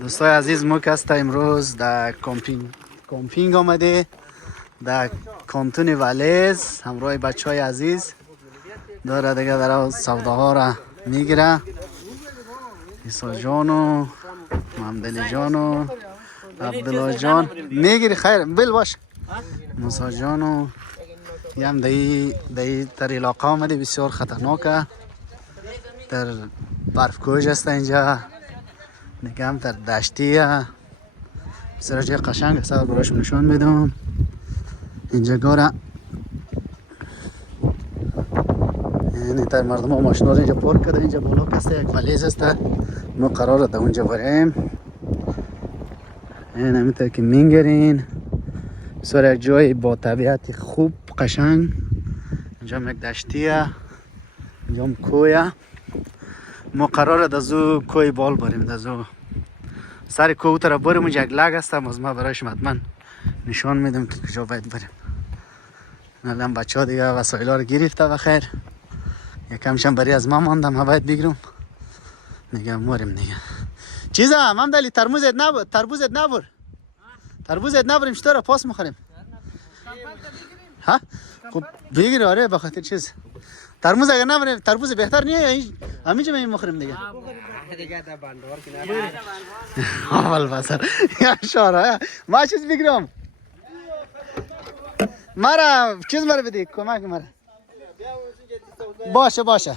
دوستای عزیز ما که است امروز در کمپینگ آمده در کانتون ولیز همراه بچه های عزیز داره دیگه در سوداها را میگیره. ایسا جان و ممدلی جان و عبدالله جان میگیری خیر بل باش. موسا جان و هم در علاقه آمده بسیار خطرناکه. در برف کوچ است اینجا نگم در دشتیه بسیار جای قشنگ است برایش نشان میدم. اینجا گاره یعنی در مردم ها ماشینا رو اینجا پارک کرده. اینجا بالا کسته یک ولیز است ما قراره در اونجا بریم. این همیتر که مینگرین بسیار یک جای با طبیعت خوب قشنگ. اینجا یک دشتیه اینجا هم کویه. ما قراره در زو کوی بال بریم. در زو سر کوه طرف بریم. اونجا یک لگ است از ما برایش حتما نشان میدم که کجا باید بریم. الان بچه ها دیگه وسایل ها رو گرفته و خیر یکمشم برای از ما مانده. ما باید بگیرم دیگه موریم دیگه. چیزا ممدلی ترموزت نبر ترموزت نبریم چطوره پاس میخوریم ها. خب بگیر. آره بخاطر چیز ترموز اگر نبریم ترموز بهتر نیه همینجا می میخوریم دیگه. دیگه در بندار کنار اول بسر یا اشاره ما چیز بگیرم مرا چیز مرا بدی کمک مرا. باشه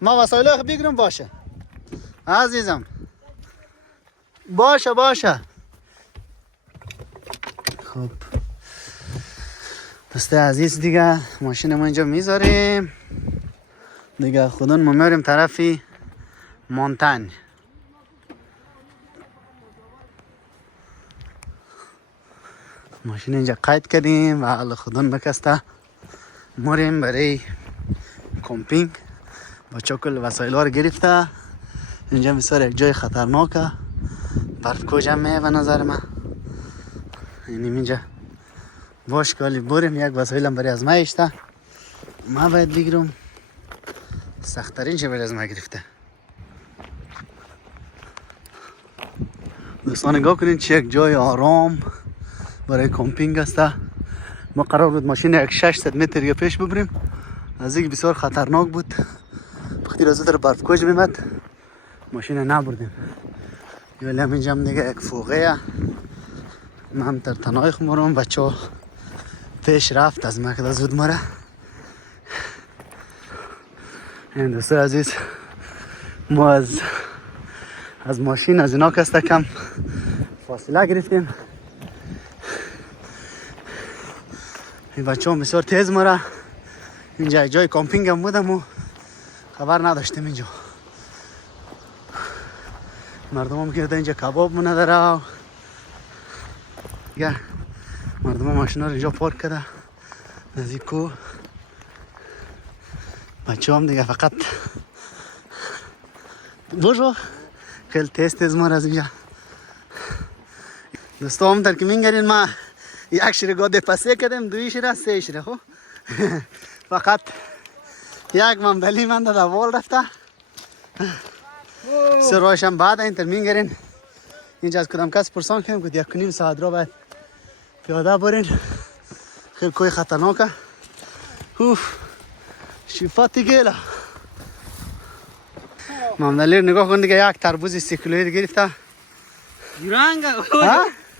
ما وسایل بگیرم. باشه عزیزم باشه. خب دوست عزیز دیگه ماشین ما اینجا میذاریم دیگه. خودمون ما میریم طرفی مونتان. ماشین اینجا قید کردیم و حالا خودمون بکسته مریم برای کمپینگ. بچه کل وسایل ها رو گرفته. اینجا بسیار یک جای خطرناکه. برف کوچ میه به نظر من. یعنی اینجا باش کالی بریم. یک وسایل هم برای از ما اشته ما باید بگیرم. سخت‌ترین چه برای از ما گرفته. دوستان نگاه کنین چه یک جای آرام برای کمپینگ است. ما قرار بود ماشین یک 600 متر یا پیش ببریم. از اینکه بسیار خطرناک بود وقتی از در برف کوچ میمد ماشین نبردیم. ولی همینجا هم دیگه یک فوقه من در تنهای خمارم. بچه ها پیش رفت از ما که در زود مره. این دوست عزیز ما از ماشین از اینا کسته کم فاصله گرفتیم. این بچه ها بسیار تیز مره. اینجا جای کامپینگ هم بودم و خبر نداشتیم. اینجا مردم هم که اینجا کباب مونه داره. مردم ها ماشین ها رو اینجا پارک کرده نزدیک کو. بچه هم دیگه فقط بوشو خیلی تیز مار از اینجا. دوستا هم در که مینگرین ما یک شیره گاده پسه کردیم. دوی شیره سه شیره. خب فقط یک ممدلی من در وال رفته. سه روش هم بعد این تر مینگرین. اینجا از کدام کس پرسان کنیم که 1.5 ساعت را باید پیاده برین. خیلی کوی خطرناکه. شفاتی گیلا ممدلی نگاه کن دیگه. یک تربوز 3 کیلویی گرفته. گرانگه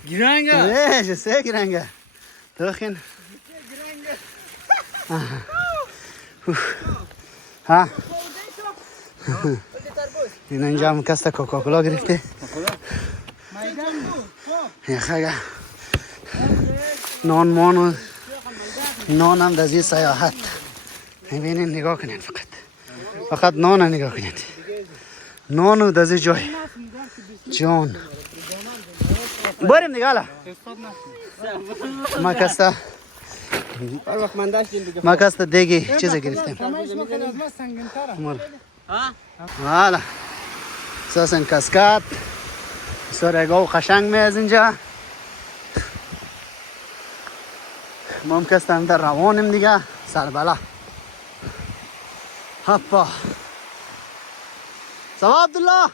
گرانگه نه سه گرانگه داخل ها. این اینجا هم کسته کوکاکولا گرفته. خیلی نان هم دزی سیاحت. میبینین نگاه کنین فقط نان نگاه کنین. نان و دزی جای جان بریم دیگه. حالا ما کسته دیگه چیز گرفتیم. حالا اساسا کاسکاد بسیار گاو قشنگ می از اینجا. ما هم کستم در روانیم دیگه سربلا. هپا سوا عبدالله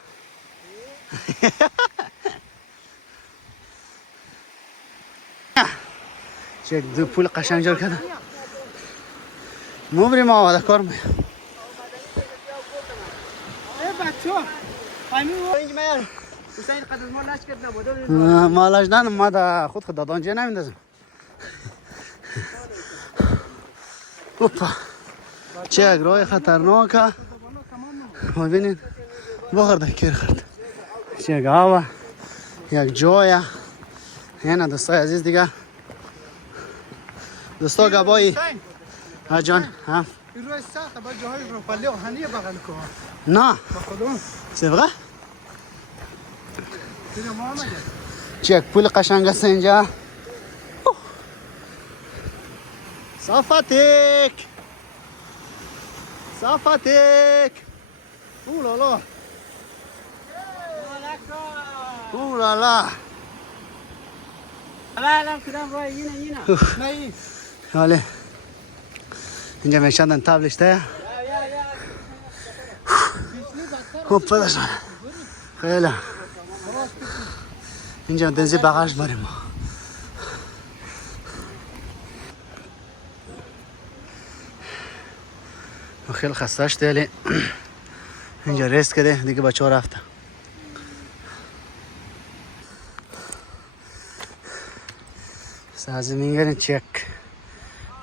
چه دو پول قشنگ جور کردم. ما بریم آماده کار می. مالاش نه ما دا خود دادانجه نمیندازم. اوپا چه اگرای خطرناکه. ببینید بخورده کیر خورد. چه گاوه یک جایه. اینه دوستای عزیز دیگه. دوستا گبایی ها جان ها روی ساخت با جاهای رو پله و هنیه بغل کو نه با خودم سبقه دیگه محمد چک پول قشنگ است اینجا صافتک صافتک اولالا اولالا لا كلام راي هنا نه حاله اینجا میشندن تابلشته خوب پدشان خیلی اینجا دنزی بغاش بریم خیلی خسته شده ولی اینجا ریست کرده دیگه بچه ها رفته سازی میگرین چک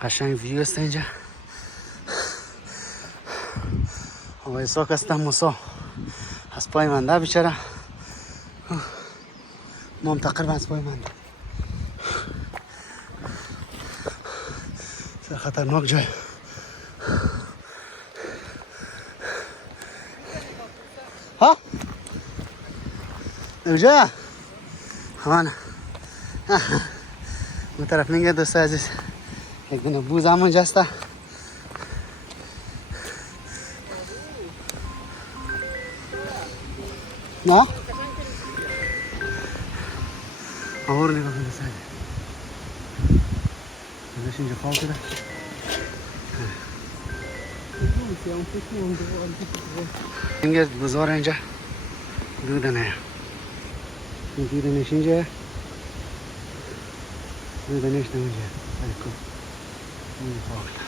قشنگ ویو است اینجا و ایسا کستم موسا از پای منده بیچاره ما هم تقریبا از پای منده سر خطرناک جای ها اوجا همانه اون طرف میگه دوست عزیز یک دونه بوز همون جسته نه آور نگاه کنه دوست عزیز ازش اینجا پاک کرده اینگه بزار اینجا دودنه دودنش اینجا دودنش نمیجه این پاک